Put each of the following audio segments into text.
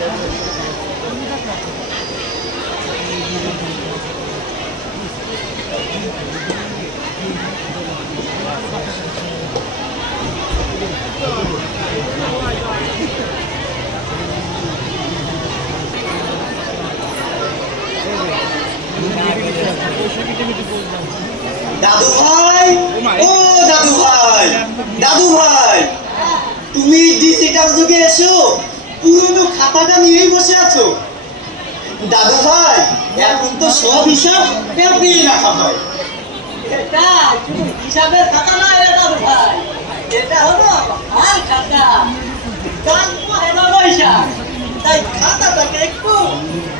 দাদু ভাই, ও দাদু ভাই, দাদু ভাই, তুমি ডিজিটাল যুগে এসো পুরনো খাতাটা নিয়েই বসে আছো। দাদু ভাই, এখন তো সব হিসাব পেয়ে রাখা হয়। এটা হিসাবের খাতা নয় রে দাদু ভাই, এটা হলো আর খাতা পয়সা, তাই খাতাটাকে একটু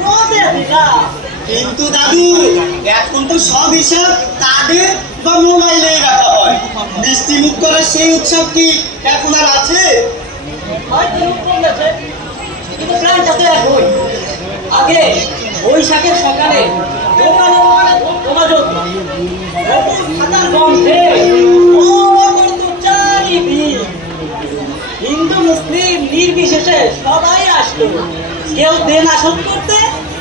রোদে দিলাম। কিন্তু দাদু, এখন তো সব হিসাব কার্ডে বা মোবাইলে রাখা হয়। মিষ্টি মুখ করার সেই উৎসব কি এখন আর আছে? হয়তো রূপ কমেছে, কিন্তু প্রাণটা তো একই। আগে বৈশাখের সকালে দোকানে দোকানে যোগাযোগ, খাতার গন্ধে চারিদিক হিন্দু মুসলিম নির্বিশেষে সবাই আসতো। কেউ দেন আসন করতে,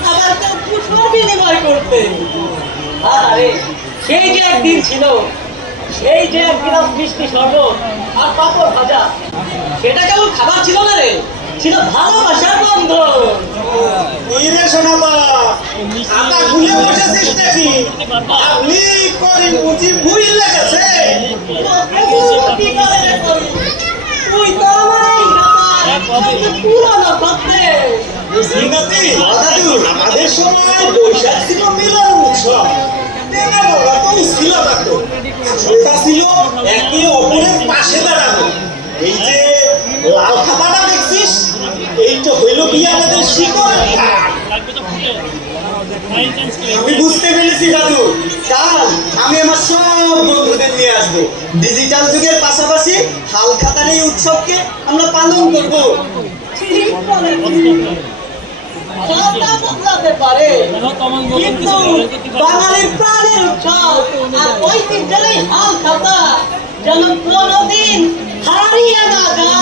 আবার কেউ পুষ্পর বিনিময় করতে। আরে সেই যে একদিন ছিল, সেই যে এক গিলাস মিষ্টি শরবত আর পাপড় ভাজা, সেটা কেমন খাবার ছিল না রে, ছিল ভালোবাসার বন্ধন। রে শোনাবা, খাতা খুলে বসেছিস নাকি? আপনি করিম বুঝি ভুল লেগেছে। তুই তো আমার পুরনো করতে আমাদের সময় বৈশাখ ছিল মিলন উৎসব। বাবা তো ছিল না তো, ওটা ছিল একে অপরের পাশে দাঁড়ানো। এই যে লাল খাতাটা দেখছিস, এইটা হইল কি আমাদের শিকড়। আমি বুঝতে পেরেছি দাদু, কাল আমি আমার সব বন্ধুদের নিয়ে আসবো। ডিজিটাল যুগের পাশাপাশি হাল খাতার এই উৎসবকে আমরা পালন করবো। বদলাতে পারে, কিন্তু বাঙালির প্রাণের উৎসব আর ঐতিহ্যের হাল খাতা যেন কোনোদিন হারিয়ে না যায়।